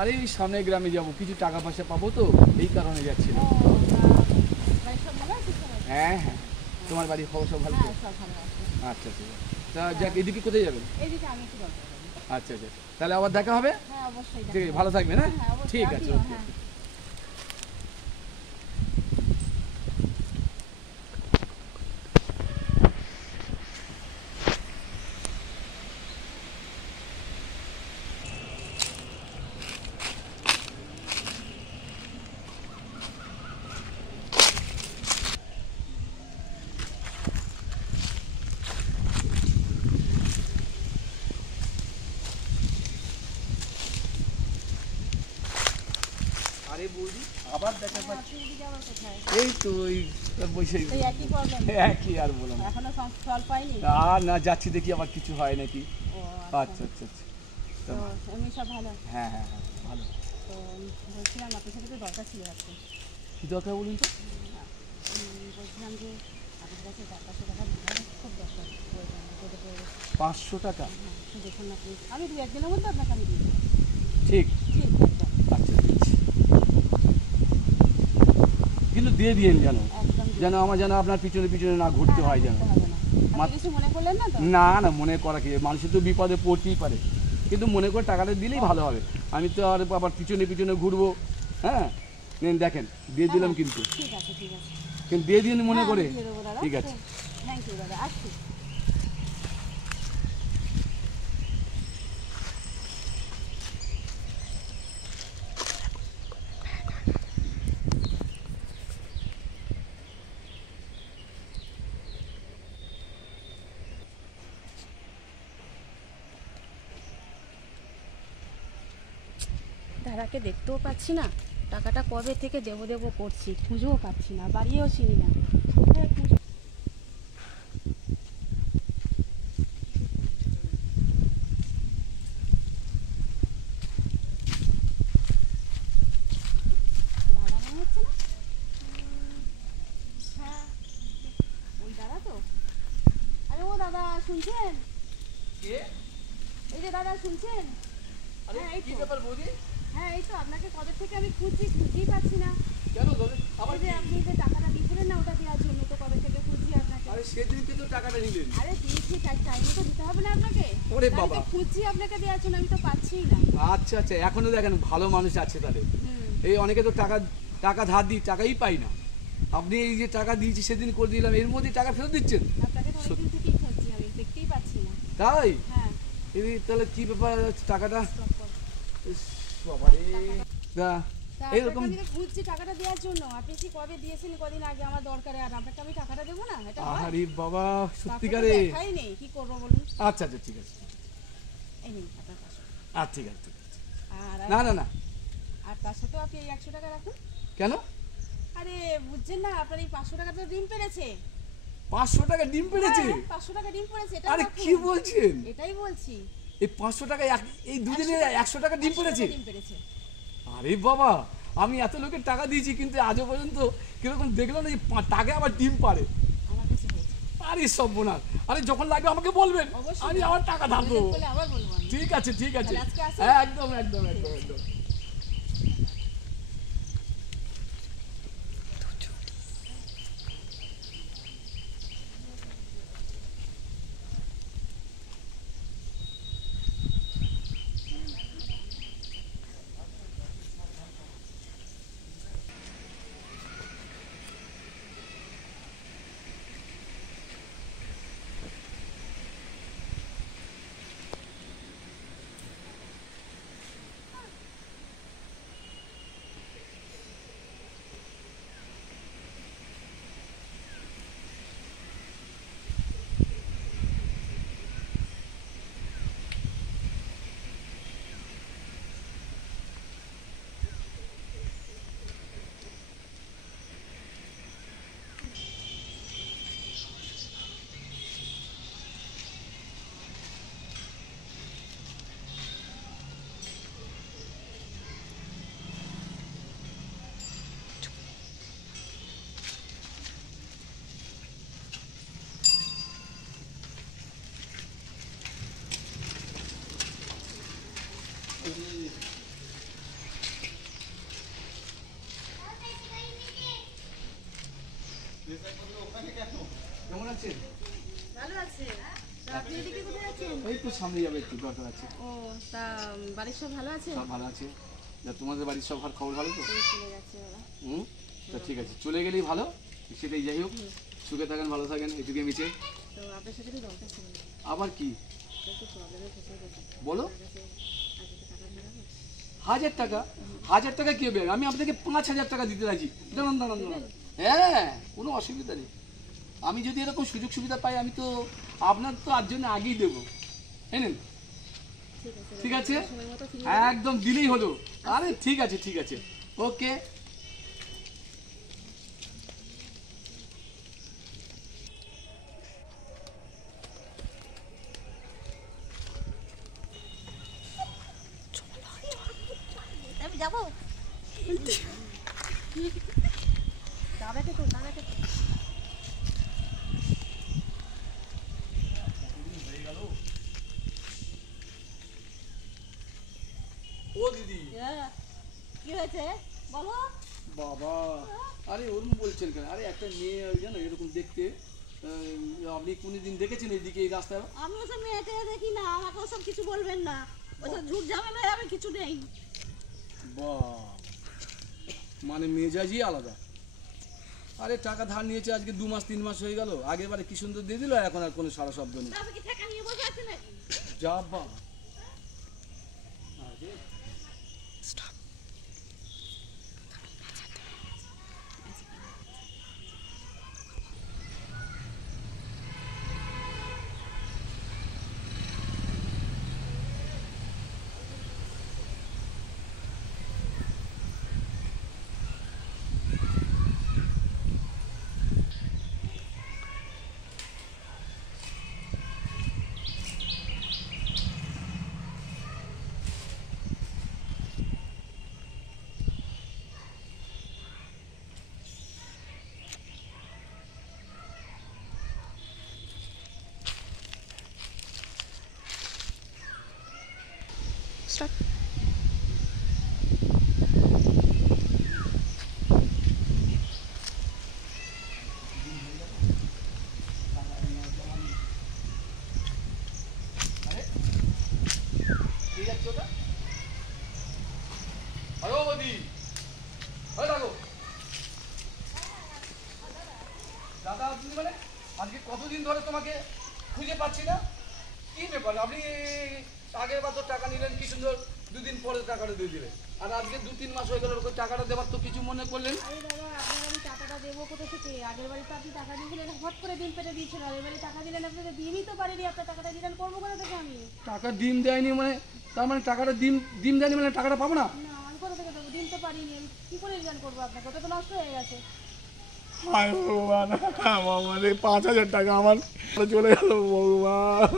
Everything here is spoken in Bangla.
আরে ওই সামনের গ্রামে যাবো, কিছু টাকা পয়সা পাবো তো, এই কারণে যাচ্ছিলাম। হ্যাঁ হ্যাঁ, তোমার বাড়ির খবর সব ভালো তো? আচ্ছা ঠিক আছে। তা যাক, এদিকে কোথায় যাবেন? আচ্ছা আচ্ছা, তাহলে আবার দেখা হবে। ঠিক আছে, ভালো থাকবেন। হ্যাঁ ঠিক আছে, ওকে। আরে বৌদি, আবার দেখা পাচ্ছি। এই তো ওই বসে একই, আর বলো না। না যাচ্ছি, দেখি আবার কিছু হয় নাকি। আচ্ছা আচ্ছা আচ্ছা, হ্যাঁ হ্যাঁ হ্যাঁ ভালো। বলছিলাম আপনার সাথে দরকার ছিল আজকে। কী দরকার বলুন তো? বলছিলাম যে আপনার কাছে 400 টাকা খুব দরকার, 500 টাকা? দেখুন না প্লিজ, আমি 2-1 দিনের মধ্যে আপনাকে আমি দিয়ে দেবো। ঠিক ঠিক আচ্ছা, কিন্তু দিয়ে দিয়েন যেন, যেন আমার যেন আপনার পিছনে পিছনে না ঘুরতে হয় যেন। কিছু মনে করলেন না তো? না না, মনে করা কি, মানুষের তো বিপদে পড়তেই পারে, কিন্তু মনে করে টাকাটা দিলেই ভালো হবে। আমি তো আর আবার পিছনে পিছনে ঘুরবো। হ্যাঁ নেন, দেখেন দিয়ে দিলাম কিন্তু। ঠিক আছে ঠিক আছে, কিন্তু দিয়ে দিন মনে করে। ঠিক আছে, থ্যাংক ইউ দাদা, আসছি। দাদাকে দেখতেও পাচ্ছি না, টাকাটা কবে থেকে দেবো দেবো করছি, খুঁজেও পাচ্ছি না, বাড়িও চিনি না। দাদা মনে হচ্ছে না? হ্যাঁ ওই দাদা তো। আরে ও দাদা শুনছেন? এই যে দাদা শুনছেন? হ্যাঁ এই তো। হ্যাঁ এই তো, আপনাকে কবে থেকে আমি খুঁজেই পাচ্ছি না। কেন দাদা? এই যে আপনি যে টাকাটা দিয়েছিলেন না, ওটা দেওয়ার জন্য তো কবে থেকে খুঁজছি আপনাকে। আরে সেদিনকে তো টাকাটা নিলেন। আরে দিয়েছি, টাইমে তো দিতে হবে না আপনাকে? ওরে বাবা, খুঁজছি আপনাকে দেওয়ার জন্য, আমি তো পাচ্ছিই না। আচ্ছা আচ্ছা, এখনো দেখেন ভালো মানুষ আছে তাদের। এই অনেকে তো টাকা ধার দিই, টাকাই পাই না। আপনি এই যে টাকা দিয়েছি সেদিন করে দিলাম, এর মধ্যে টাকা ফেরত দিচ্ছেন? আপনাকে তো অনেকদিন থেকেই খুঁজছি, আমি দেখতেই পাচ্ছি না। তাই? হ্যাঁ। এই তাহলে কি ব্যাপার, টাকাটা বাবারে, এইরকম খুঁজছি টাকাটা দেওয়ার জন্য। আপনি কি কবে দিয়েছেন? কদিন আগে আমার দরকারে, আর আপনাকে আমি টাকাটা দেবো না? এটা আরে বাবা, সত্যিকারে দেখাই নেই, কি করবো বলুন? আচ্ছা আচ্ছা ঠিক আছে, এই নিন আপনার 500। আচ্ছা ঠিক আছে ঠিক আছে। আর না না না, আর তার সাথেও আপনি এই 100 টাকা রাখুন। কেন? আরে বুঝছেন না, আপনার এই 500 টাকা তো ডিম পেড়েছে। 500 টাকা ডিম পেড়েছে? 500 টাকা ডিম পেড়েছে, এটা আরে কি বলছেন? এটাই বলছি। এই 500 টাকা এই দুদিনে 100 টাকা ডিম পেড়েছে? ডিম পেড়েছে। আরে বাবা, আমি এত লোকের টাকা দিয়েছি কিন্তু আজও পর্যন্ত কিরকম দেখলাম না যে টাকা আবার ডিম পারে। আমার কাছে হয়েছে। আরে সর্বনাশ, আরে যখন লাগবে আমাকে বলবেন, আমি আমার টাকা ধার দেবো। আবার বলবো। ঠিক আছে ঠিক আছে, একদম একদম একদম একদম। কেমন আছেন? ভালো আছে। তা আপনি এদিকে কোথায় আছেন? এই তো সামনে যাবে, একটু দরকার আছে। ও, তা বাড়ির সব ভালো আছে? সব ভালো আছে। তা তোমাদের বাড়ির সব খবর ভালো তো? এই চলে গেছে ওরা। তা ঠিক আছে, চলে গেলেই ভালো, সেটাই যাই হোক। সুখে থাকেন, ভালো থাকেন, এটুকু মিছে। তো আপনার সাথে একটু দরকার ছিল। আবার কি একটু প্রবলেমে ফেসে গেছে। বলো? আপনার কাছে আজকে টাকা মেরাবো? 1000 টাকা কি হবে? আমি আপনাকে 5000 টাকা দিতে রাজি। দাঁড়ান দাঁড়ান দাঁড়ান। হ্যাঁ, কোনো অসুবিধা নেই। আমি যদি এরকম সুযোগ সুবিধা পাই, আমি তো আপনার তো আর জন্য আগেই দেবো। এনেন, ঠিক আছে, সময় মতো ফিরে একদম দিলেই হলো। আরে ঠিক আছে, ঠিক আছে, ওকে। আমি যাবো। দাদাকে তো দাদাকে তো ও দিদি, কি হয়েছে বলো? বাবা, আরে ওরকম বলছেন কেন? আরে একটা মেয়ে জানো এরকম দেখতে, আপনি কোনোদিন দেখেছেন এইদিকে এই রাস্তায়? আমি ওসব মেয়েটে দেখি না, আমাকে ওসব কিছু বলবেন না। ওসব ঝুট ঝামেলায় আমি কিছু নেই। বাহ, মানে মেজাজই আলাদা। আরে টাকা ধার নিয়েছে আজকে 2 মাস 3 মাস হয়ে গেল, আগের বারে কি সুন্দর দিয়ে দিল, এখন আর কোনো সারা শব্দ নেই। আপনি কি টাকা নিয়ে বসে আছেন নাকি? যা বাবা, আরে কে যাচ্ছে ওটা? আরে ও বৌদি, ওই দেখো। দাদা আপনি মানে আজকে কতদিন ধরে তোমাকে খুঁজে পাচ্ছি না। কি ব্যাপার, আপনি আগের বার তো টাকা নিলেন কি সুন্দর, 2 দিন পরে টাকাটা দিয়ে দিলেন, আর আজকে 2-3 মাস হয়ে গেল ওরকম টাকাটা দেওয়ার তো কিছু মনে করলেন? আরে দাদা, আপনার আমি টাকাটা দেবো কোথা থেকে? আগের বাড়ি তো আপনি টাকা দিয়েছিলেন, হট করে ডিম পেটে দিয়েছিল। আগের বাড়ি টাকা দিলেন, আপনাকে দিনই তো পারিনি। আপনার টাকাটা রিটার্ন করবো কোথা থেকে আমি? টাকা ডিম দেয়নি মানে, তার মানে টাকাটা ডিম দেয়নি মানে টাকাটা পাবো না? না, আমি কোথা থেকে দেবো? দিন তো পারিনি, আমি কী করে রিটার্ন করবো আপনাকে? ওটা তো নষ্ট হয়ে গেছে। হায় ভগবান, আমার 5,000 টাকা আমার চলে গেল ভগবান।